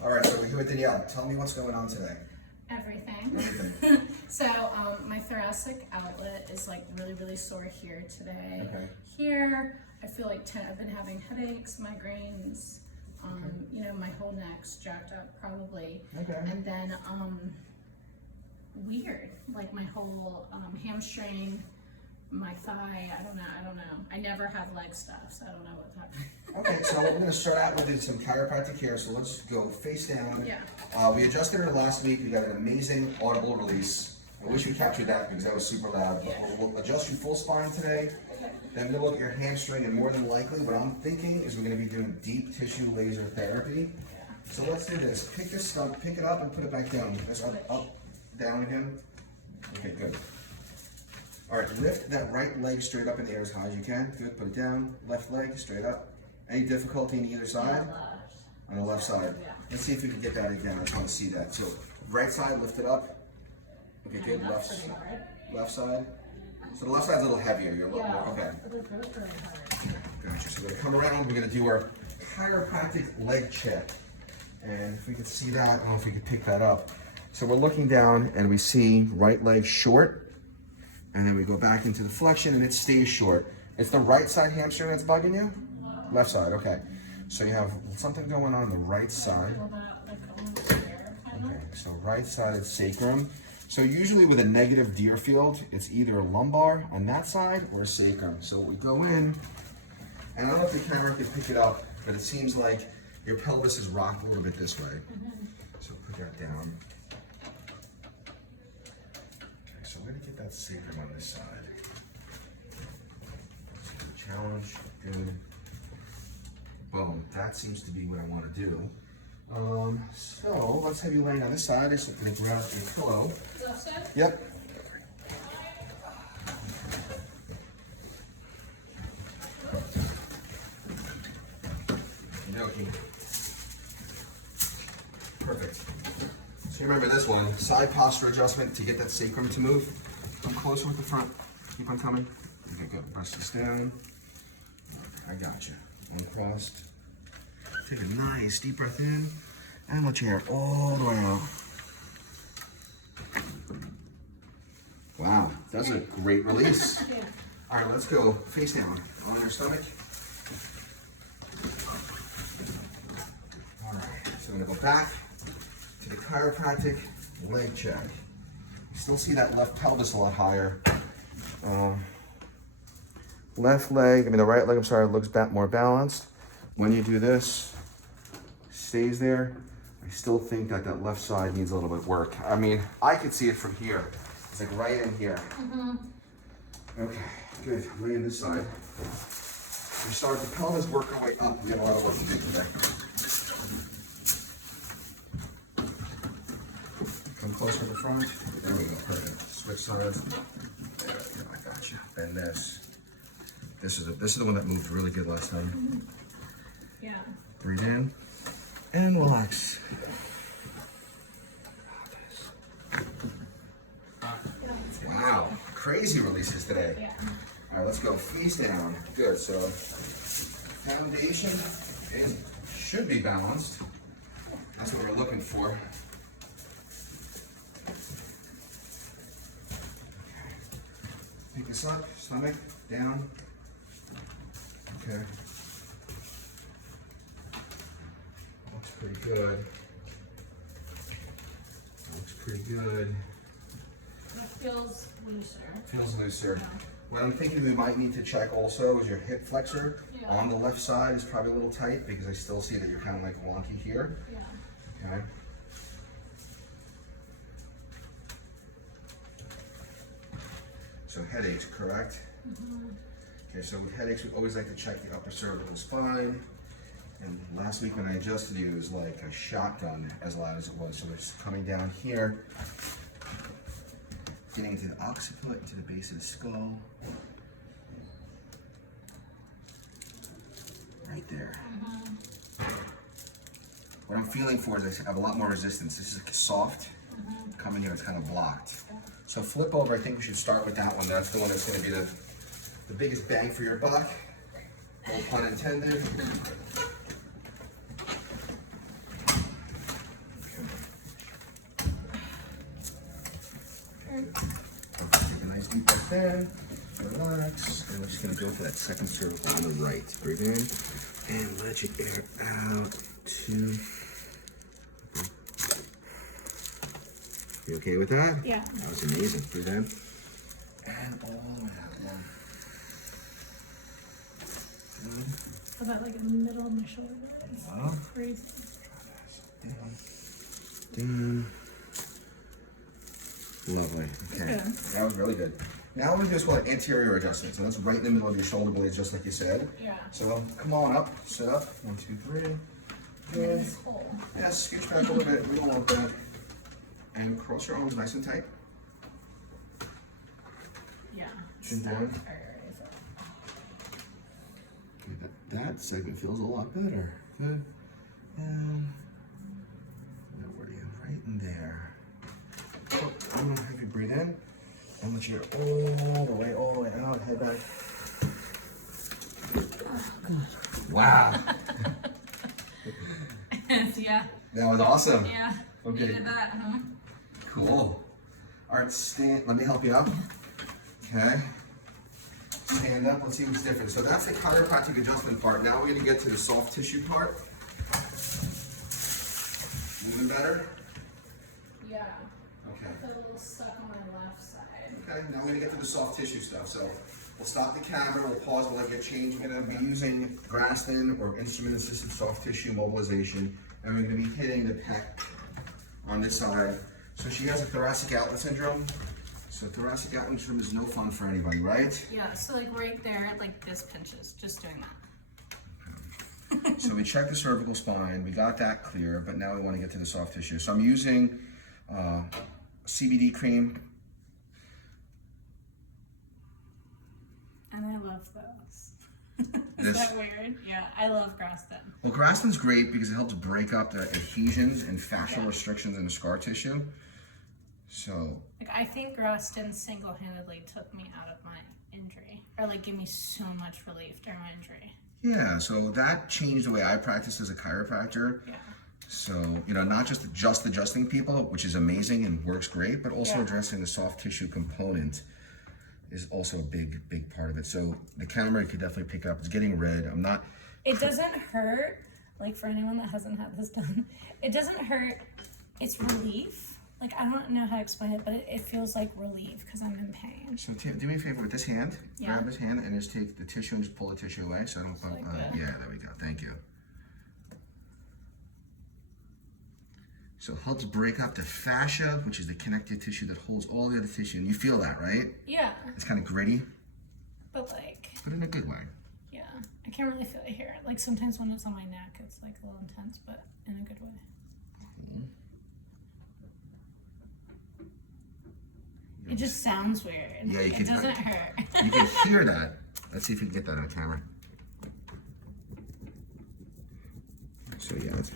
All right, so we're here with Danielle. Tell me what's going on today. Everything. So my thoracic outlet is like really sore here today. Okay. Here, I feel like I've been having headaches, migraines. You know, my whole neck's jacked up probably. Okay. And then weird, like my whole hamstring, my thigh. I don't know. I never have leg stuff, so I don't know what's happening. Okay, so we're going to start out with some chiropractic here. So let's go face down. Yeah. We adjusted her last week. We got an amazing audible release. I wish we captured that because that was super loud. But we'll adjust your full spine today. Then we'll look at your hamstring, and more than likely, what I'm thinking is we're going to be doing deep tissue laser therapy. So let's do this. Pick this up, pick it up, and put it back down. That's up, down again. Okay, good. All right, lift that right leg straight up in the air as high as you can. Good, put it down. Left leg straight up. Any difficulty on either side? On the left side. Yeah. Let's see if we can get that again. I just want to see that. So right side, lift it up. Okay, good. Left side. So the left side's a little heavier. You're a little more, okay. Gotcha. So we're gonna come around. We're gonna do our chiropractic leg check. And if we could see that, I don't know if we could pick that up. So we're looking down and we see right leg short. And then we go back into the flexion and it stays short. It's the right side hamstring that's bugging you? Left side, okay. So you have something going on the right side. Okay, so right side is sacrum. So usually with a negative deer field, it's either a lumbar on that side or a sacrum. So we go in, and I don't know if the camera can pick it up, but it seems like your pelvis is rocked a little bit this way. So put that down. Okay, so we're gonna get that sacrum on this side. Challenge, good. Boom, that seems to be what I want to do. So let's have you laying on this side. Just gonna grab your pillow. Yep. Okay. Perfect. So you remember this one, side posture adjustment to get that sacrum to move. Come closer with the front. Keep on coming. Okay, good. Press this down. Okay, I got you. Uncrossed. Take a nice deep breath in and let your hair all the way out. Wow, that's a great release. All right, let's go face down on your stomach. All right, so I'm gonna go back to the chiropractic leg check. Still see that left pelvis a lot higher. Left leg, the right leg, I'm sorry, looks more balanced. When you do this, stays there. I still think that that left side needs a little bit of work. I mean, I could see it from here. It's like right in here. Okay, good. Lay in this side. We start the pelvis, work our way up. We have a lot of work to do today. Come closer to the front. There we go. Perfect. Switch sides. There we go. I got you. Bend this. This is the one that moved really good last time. Yeah. Breathe in and relax. Wow, crazy releases today. Yeah. All right, let's go face down. Good. So foundation should be balanced. That's what we're looking for. Pick this up, stomach down. Okay. Looks pretty good. Looks pretty good. It feels looser. Feels looser. What I'm thinking we might need to check also is your hip flexor on the left side is probably a little tight because I still see that you're kind of like wonky here. Yeah. Okay. So headaches, correct? Okay, so with headaches, we always like to check the upper cervical spine. And last week when I adjusted you, it was like a shotgun as loud as it was. So it's coming down here, getting into the occiput, into the base of the skull. Right there. What I'm feeling for is I have a lot more resistance. This is soft. Coming here, it's kind of blocked. So flip over, I think we should start with that one. That's the one that's gonna be the biggest bang for your buck. No pun intended. in, relax, and we're just gonna go for that second cervical on the right. Breathe in, and let your air out. 2. You okay with that? Yeah. That was amazing. Breathe in, and all the way out. One. Good. How about like in the middle of my shoulder? It's crazy. Down. Lovely. Okay. Good. That was really good. Now we're gonna do what's called an anterior adjustment. So that's right in the middle of your shoulder blades, just like you said. Yeah. So come on up, sit up. 1, 2, 3. Good. This hole. Yeah, scooch back a little bit, a little bit. And cross your arms nice and tight. Yeah. Chin down. Okay, that segment feels a lot better. Good. And now we're in right in there. So I'm gonna have you breathe in and let your all the way out, head back. Wow. Yeah. That was awesome. Yeah. Okay. You did that, huh? Cool. All right, stand. Let me help you up. Okay. Stand up. Let's see what's different. So that's the chiropractic adjustment part. Now we're going to get to the soft tissue part. Moving better? Yeah. Okay. I feel a little stuck on my left side. Okay. Now we're going to get to the soft tissue stuff. So we'll stop the camera. We'll pause. We'll let you change. We're going to be using Graston or instrument-assisted soft tissue mobilization, and we're going to be hitting the pec on this side. So she has a thoracic outlet syndrome. So thoracic outlet syndrome is no fun for anybody, right? Yeah, so like right there, like this pinches, just doing that. So we checked the cervical spine, we got that clear, but now we want to get to the soft tissue. So I'm using CBD cream. And I love those. Is that weird? Yeah, I love Graston. Well, Graston's great because it helps break up the adhesions and fascial restrictions in the scar tissue. So, like, I think Graston single-handedly took me out of my injury, or like gave me so much relief during my injury. yeah, so that changed the way I practice as a chiropractor. Yeah. So, you know, not just adjusting people, which is amazing and works great, but also Yeah. addressing the soft tissue component is also a big part of it. So the camera you could definitely pick up. It's getting red. I'm not. It doesn't hurt, like for anyone that hasn't had this done, it doesn't hurt. It's relief. Like, I don't know how to explain it, but it feels like relief because I'm in pain. So do me a favor with this hand. Yeah. Grab his hand and just take the tissue and just pull the tissue away. So I don't. Like that. Yeah, there we go. Thank you. So it helps break up the fascia, which is the connective tissue that holds all the other tissue. And you feel that, right? Yeah, It's kind of gritty, but like, but in a good way. yeah, I can't really feel it here. Like sometimes when it's on my neck, it's like a little intense, but in a good way. It just sounds weird. Yeah, you it can- doesn't hurt. You can hear that. Let's see if we can get that on camera. So yeah, it's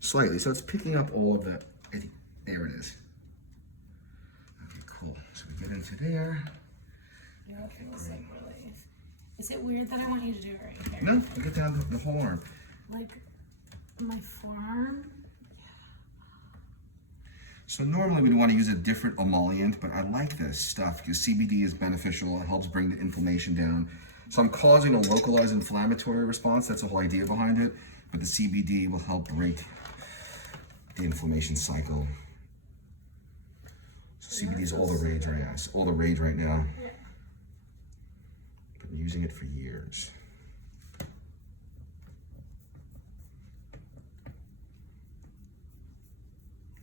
slightly. So it's picking up all of the. There it is. Okay, cool. So we get into there. Yeah, it feels like relief. Is it weird that I want you to do it right here? No, we get down the whole arm. Like my forearm. So normally we'd want to use a different emollient, but I like this stuff because CBD is beneficial. It helps bring the inflammation down. So I'm causing a localized inflammatory response. That's the whole idea behind it. But the CBD will help break the inflammation cycle. So CBD is all the rage right now. It's all the rage right now. Been using it for years.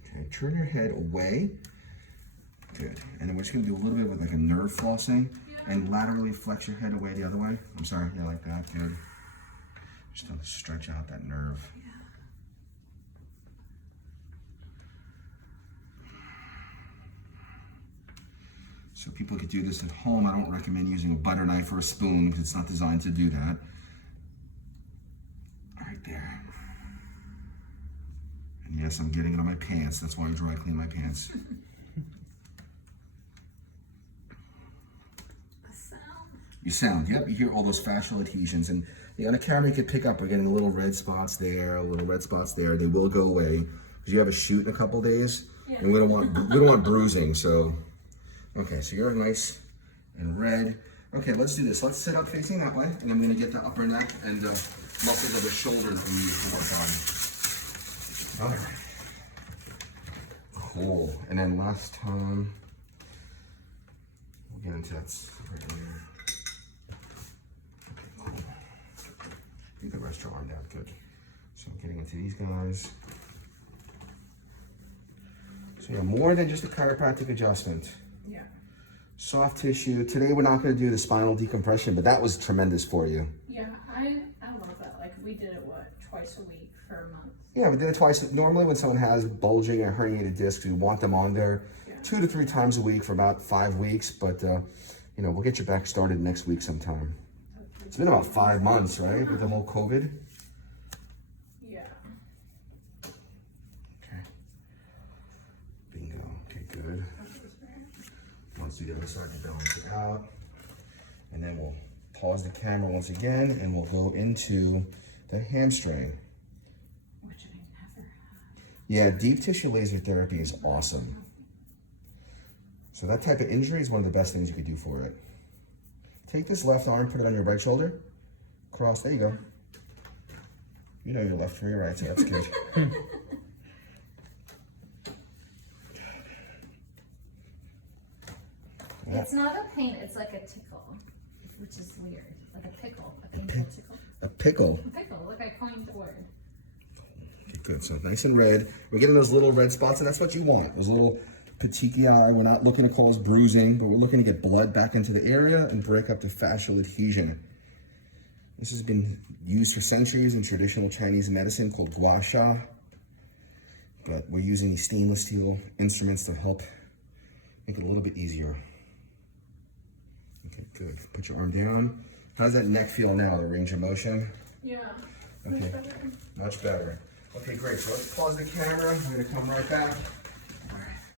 Okay, turn your head away. Good. And then we're just gonna do a little bit with like a nerve flossing and laterally flex your head away the other way. I'm sorry, yeah, like that. Good. Just to stretch out that nerve. So people could do this at home. I don't recommend using a butter knife or a spoon because it's not designed to do that. Right there. And yes, I'm getting it on my pants. That's why I dry clean my pants. You sound, yep, you hear all those fascial adhesions. And on the camera you can pick up, we're getting a little red spots there, little red spots there. They will go away because you have a shoot in a couple days. Yeah. And we don't want bruising, so. Okay, so you're nice and red. Okay, let's do this. Let's sit up facing that way, and I'm gonna get the upper neck and the muscles of the shoulder that we need to work on. All right. Cool. And then last time, we'll get into that right here. Okay, cool. You can rest your arm down, good. So getting into these guys. So yeah, more than just a chiropractic adjustment. Yeah. Soft tissue. Today we're not going to do the spinal decompression, but that was tremendous for you. Yeah, I love that. Like we did it twice a week for a month. Yeah, we did it twice. Normally when someone has bulging or herniated discs, we want them on there 2 to 3 times a week for about 5 weeks, but you know, we'll get you back started next week sometime. It's been about 5 months, right, with the whole COVID? Yeah. Okay. Bingo. Okay, good. Let's do the other side to balance it out. And then we'll pause the camera once again, and we'll go into the hamstring. Which I never had. Yeah, deep tissue laser therapy is awesome. So that type of injury is one of the best things you could do for it. Take this left arm, put it on your right shoulder. Cross, there you go. You know your left from your right, so that's good. It's not a pain, it's like a tickle, which is weird. Like a pickle, a painful tickle. A pickle. A pickle, like I coined the word. Okay, good, so nice and red. We're getting those little red spots, and that's what you want. Those little petechiae. We're not looking to cause bruising, but we're looking to get blood back into the area and break up the fascial adhesion. This has been used for centuries in traditional Chinese medicine called gua sha, but we're using these stainless steel instruments to help make it a little bit easier. Okay, good. Put your arm down. How's that neck feel now, the range of motion? Yeah. Okay, much better. Okay, great. So let's pause the camera. We're gonna come right back.